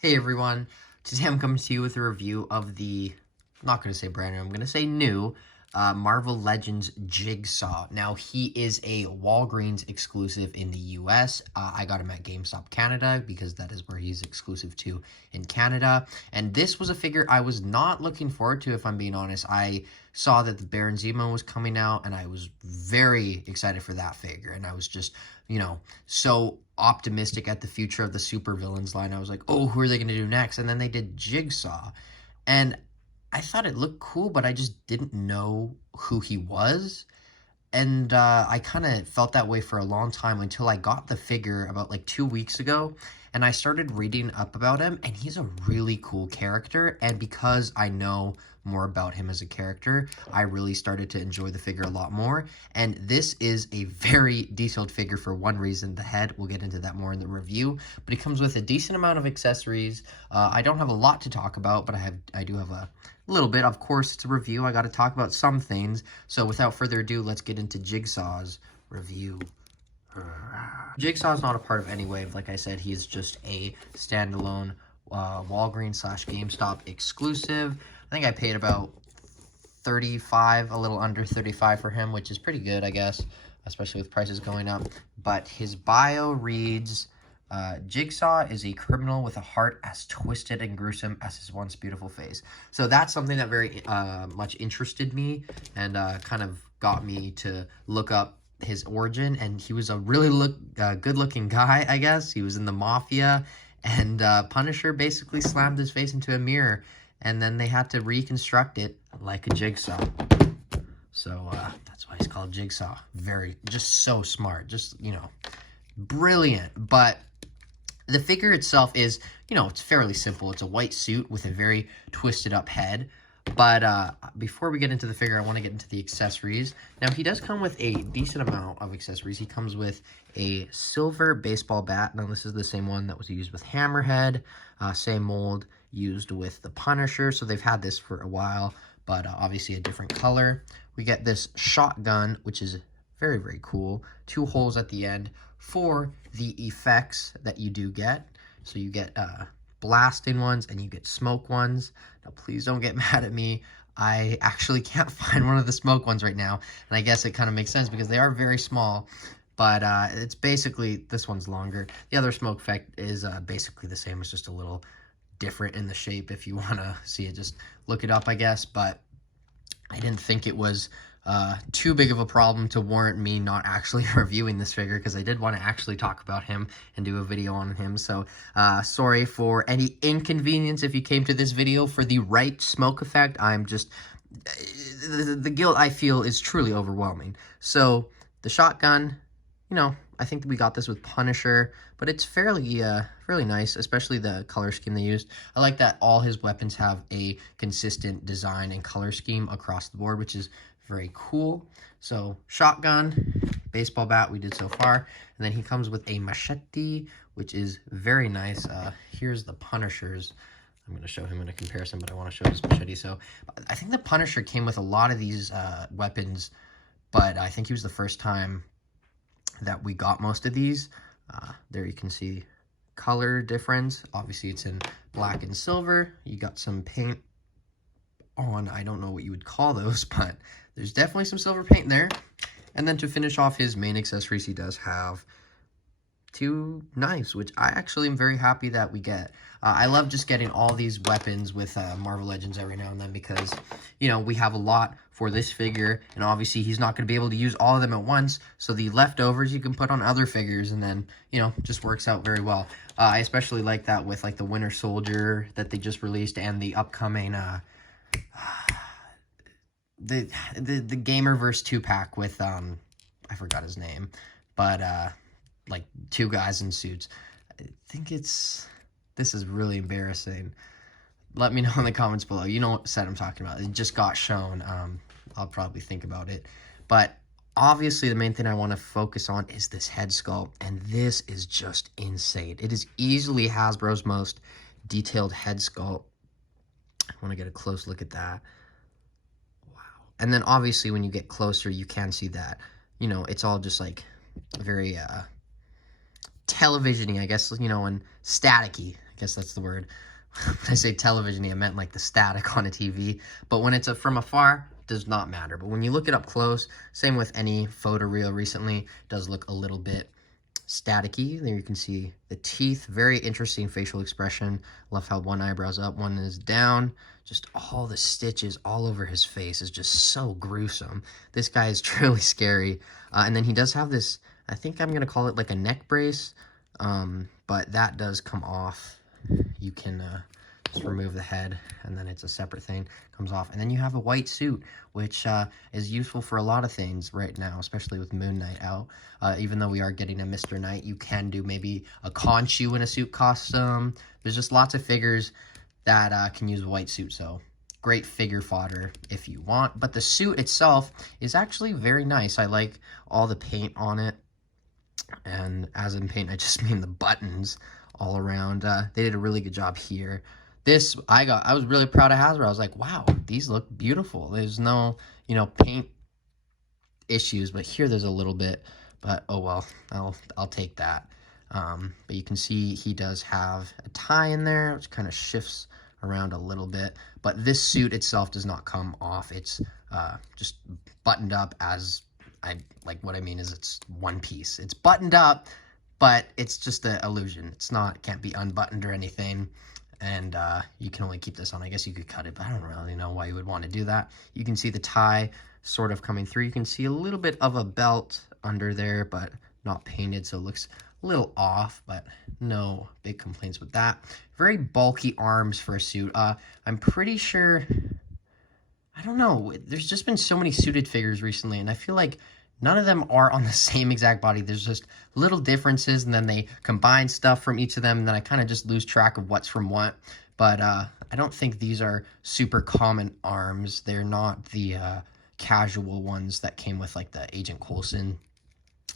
Hey everyone, today I'm coming to you with a review of the, I'm not going to say brand new, I'm going to say new, Marvel Legends Jigsaw. Now, he is a Walgreens exclusive in the US. I got him at GameStop Canada because that is where he's exclusive to in Canada. And this was a figure I was not looking forward to, if I'm being honest. I saw that the Baron Zemo was coming out, and I was very excited for that figure. And I was just, so optimistic at the future of the supervillains line. I was like, oh, who are they going to do next? And then they did Jigsaw. And I thought it looked cool, but I just didn't know who he was. And I kind of felt that way for a long time until I got the figure about like 2 weeks ago. And I started reading up about him, and he's a really cool character. And because I know more about him as a character, I really started to enjoy the figure a lot more. And this is a very detailed figure for one reason, the head. We'll get into that more in the review. But it comes with a decent amount of accessories. I don't have a lot to talk about, but I do have a little bit. Of course, it's a review. I got to talk about some things. So without further ado, let's get into Jigsaw's review. Jigsaw's not a part of any wave. Like I said, he's just a standalone Walgreens / GameStop exclusive. I think I paid about 35, a little under 35 for him, which is pretty good, I guess, especially with prices going up. But his bio reads, Jigsaw is a criminal with a heart as twisted and gruesome as his once beautiful face. So that's something that very much interested me and kind of got me to look up his origin. And he was a really good-looking guy, I guess. He was in the Mafia, and Punisher basically slammed his face into a mirror, and then they had to reconstruct it like a jigsaw. So that's why he's called Jigsaw. Just so smart. Just, brilliant. But the figure itself is, it's fairly simple. It's a white suit with a very twisted up head. But before we get into the figure, I want to get into the accessories. Now, he does come with a decent amount of accessories. He comes with a silver baseball bat. Now, this is the same one that was used with Hammerhead. Same mold used with the Punisher. So they've had this for a while, but obviously a different color. We get this shotgun, which is very, very cool. 2 holes at the end for the effects that you do get. So you get blasting ones and you get smoke ones. Now, please don't get mad at me. I actually can't find one of the smoke ones right now. And I guess it kind of makes sense because they are very small. But it's basically, this one's longer. The other smoke effect is basically the same. It's just a little different in the shape. If you want to see it, just look it up, I guess. But I didn't think it was too big of a problem to warrant me not actually reviewing this figure, because I did want to actually talk about him and do a video on him. So sorry for any inconvenience if you came to this video for the right smoke effect. I'm just, the guilt I feel is truly overwhelming. So the shotgun, I think we got this with Punisher, but it's fairly nice, especially the color scheme they used. I like that all his weapons have a consistent design and color scheme across the board, which is very cool. So shotgun, baseball bat we did so far, and then he comes with a machete, which is very nice. Here's the Punisher's. I'm going to show him in a comparison, but I want to show his machete. So I think the Punisher came with a lot of these weapons, but I think he was the first time that we got most of these. There you can see color difference. Obviously it's in black and silver. You got some paint on, I don't know what you would call those, but there's definitely some silver paint there. And then to finish off his main accessories, he does have 2 knives, which I actually am very happy that we get. I love just getting all these weapons with Marvel Legends every now and then because, we have a lot for this figure, and obviously he's not going to be able to use all of them at once, so the leftovers you can put on other figures, and then, just works out very well. I especially like that with, like, the Winter Soldier that they just released and the upcoming, the Gamerverse 2-pack with, I forgot his name, but, like 2 guys in suits. I think this is really embarrassing. Let me know in the comments below. You know what set I'm talking about. It just got shown. I'll probably think about it. But obviously the main thing I want to focus on is this head sculpt, and this is just insane. It is easily Hasbro's most detailed head sculpt. I want to get a close look at that. Wow. And then obviously when you get closer, you can see that, it's all just like very television-y, I guess, and staticky. guess that's the word. When I say television, I meant like the static on a TV. But when it's from afar, it does not matter. But when you look it up close, same with any photoreal recently, it does look a little bit staticky. There you can see the teeth. Very interesting facial expression. Love how one eyebrow's up, one is down. Just all the stitches all over his face is just so gruesome. This guy is truly scary. And then he does have this, I think I'm going to call it like a neck brace, but that does come off. You can just remove the head, and then it's a separate thing, comes off. And then you have a white suit, which is useful for a lot of things right now, especially with Moon Knight out. Even though we are getting a Mr. Knight, you can do maybe a Khonshu in a suit costume. There's just lots of figures that can use a white suit, so great figure fodder if you want. But the suit itself is actually very nice. I like all the paint on it, and as in paint, I just mean the buttons all around. They did a really good job here. This, I was really proud of Hasbro. I was like, wow, these look beautiful. There's no, paint issues, but here there's a little bit, but oh well, I'll take that. But you can see he does have a tie in there, which kind of shifts around a little bit, but this suit itself does not come off. It's just buttoned up, as what I mean is it's one piece. It's buttoned up, but it's just an illusion. Can't be unbuttoned or anything. And you can only keep this on. I guess you could cut it, but I don't really know why you would want to do that. You can see the tie sort of coming through. You can see a little bit of a belt under there, but not painted, so it looks a little off, but no big complaints with that. Very bulky arms for a suit. I'm pretty sure, I don't know, there's just been so many suited figures recently, and I feel like none of them are on the same exact body. There's just little differences, and then they combine stuff from each of them, and then I kind of just lose track of what's from what. But I don't think these are super common arms. They're not the casual ones that came with like the Agent Coulson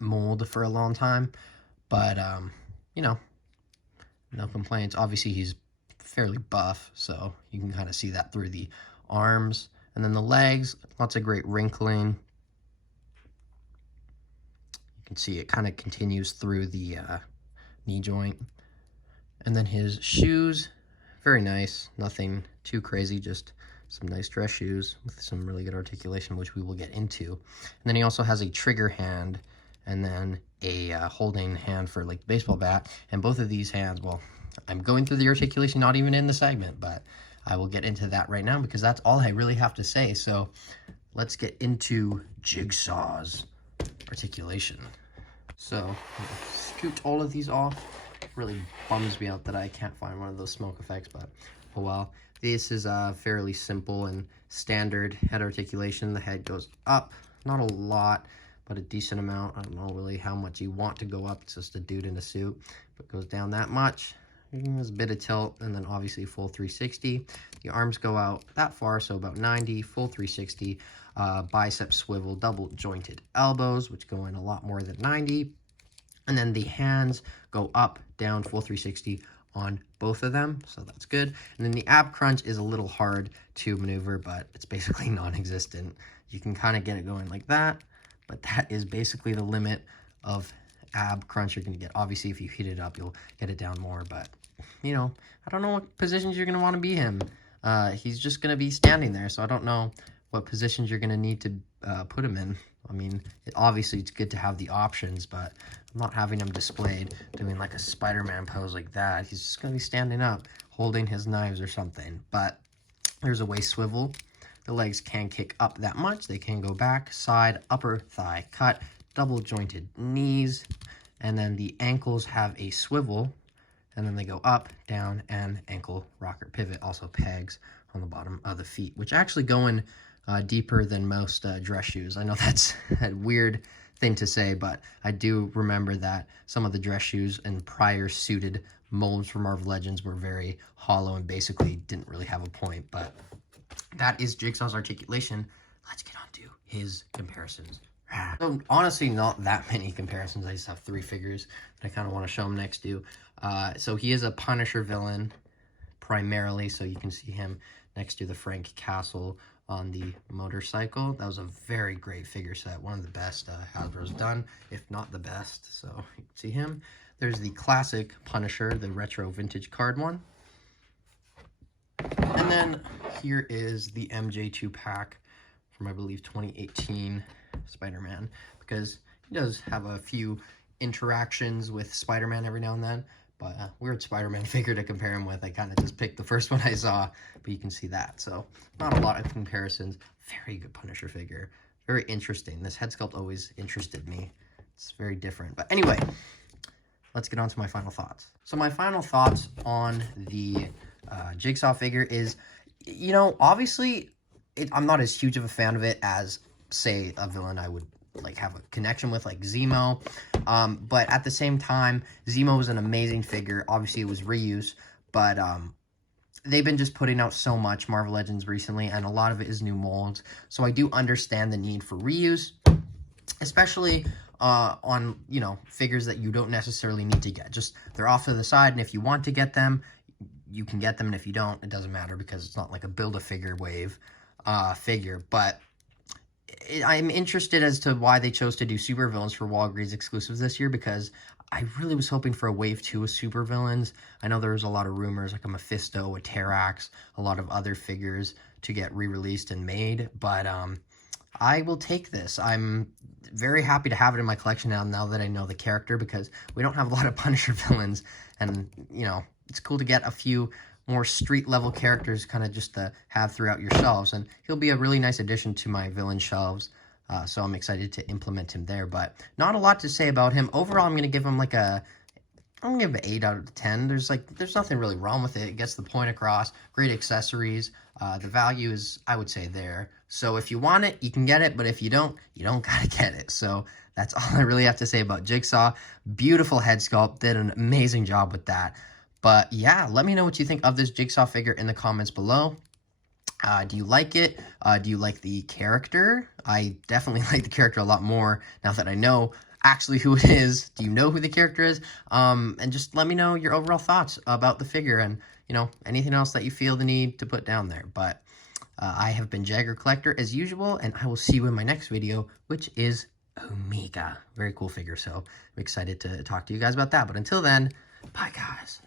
mold for a long time. But, no complaints. Obviously, he's fairly buff, so you can kind of see that through the arms. And then the legs, lots of great wrinkling. You can see it kind of continues through the knee joint. And then his shoes, very nice. Nothing too crazy, just some nice dress shoes with some really good articulation, which we will get into. And then he also has a trigger hand and then a holding hand for like the baseball bat. And both of these hands, well, I'm going through the articulation, not even in the segment, but I will get into that right now because that's all I really have to say. So let's get into Jigsaw's articulation. So scoot all of these off. It really bums me out that I can't find one of those smoke effects, but oh well. This is fairly simple and standard head articulation. The head goes up, not a lot, but a decent amount. I don't know really how much you want to go up. It's just a dude in a suit, but it goes down that much. There's a bit of tilt, and then obviously full 360. The arms go out that far, so about 90, full 360. Bicep swivel, double jointed elbows, which go in a lot more than 90. And then the hands go up, down, full 360 on both of them, so that's good. And then the ab crunch is a little hard to maneuver, but it's basically non-existent. You can kind of get it going like that, but that is basically the limit of ab crunch you're going to get. Obviously, if you heat it up, you'll get it down more, but, I don't know what positions you're going to want to be him. He's just going to be standing there, so I don't know what positions you're going to need to put him in. I mean, obviously, it's good to have the options, but I'm not having him displayed doing like a Spider-Man pose like that. He's just going to be standing up, holding his knives or something. But there's a waist swivel. The legs can kick up that much. They can go back, side, upper thigh cut, double jointed knees, and then the ankles have a swivel, and then they go up, down, and ankle rocker pivot. Also pegs on the bottom of the feet, which actually go in deeper than most dress shoes. I know that's a weird thing to say, but I do remember that some of the dress shoes and prior suited molds for Marvel Legends were very hollow and basically didn't really have a point, but that is Jigsaw's articulation. Let's get on to his comparisons. So honestly, not that many comparisons. I just have 3 figures that I kind of want to show him next to. So he is a Punisher villain primarily, so you can see him next to the Frank Castle on the motorcycle. That was a very great figure set, one of the best Hasbro's done, if not the best. So you can see him. There's the classic Punisher, the retro vintage card one. And then here is the MJ2 pack from, I believe, 2018 Spider-Man, because he does have a few interactions with Spider-Man every now and then, but weird Spider-Man figure to compare him with. I kind of just picked the first one I saw, but you can see that. So not a lot of comparisons. Very good Punisher figure. Very interesting. This head sculpt always interested me. It's very different. But anyway, let's get on to my final thoughts. So my final thoughts on the Jigsaw figure is, you know, obviously I'm not as huge of a fan of it as, say, a villain I would like have a connection with, like Zemo. But at the same time, Zemo was an amazing figure. Obviously, it was reuse, but they've been just putting out so much Marvel Legends recently, and a lot of it is new molds. So I do understand the need for reuse, especially on, you know, figures that you don't necessarily need to get. Just they're off to the side, and if you want to get them, you can get them, and if you don't, it doesn't matter, because it's not like a Build-A-Figure wave figure. But I'm interested as to why they chose to do supervillains for Walgreens exclusives this year, because I really was hoping for a wave 2 of supervillains. I know there was a lot of rumors, like a Mephisto, a Terrax, a lot of other figures to get re-released and made, but I will take this. I'm very happy to have it in my collection now that I know the character, because we don't have a lot of Punisher villains, and, you know, it's cool to get a few more street-level characters kind of just to have throughout your shelves, and he'll be a really nice addition to my villain shelves, so I'm excited to implement him there. But not a lot to say about him. Overall, I'm going to give him like I'm going to give him an 8 out of 10. There's nothing really wrong with it. It gets the point across. Great accessories. The value is, I would say, there. So if you want it, you can get it, but if you don't gotta get it. So that's all I really have to say about Jigsaw. Beautiful head sculpt. Did an amazing job with that. But yeah, let me know what you think of this Jigsaw figure in the comments below. Do you like it? Do you like the character? I definitely like the character a lot more now that I know actually who it is. Do you know who the character is? And just let me know your overall thoughts about the figure, and, you know, anything else that you feel the need to put down there. But I have been Jagger Collector as usual, and I will see you in my next video, which is Omega. Very cool figure, so I'm excited to talk to you guys about that. But until then, bye guys.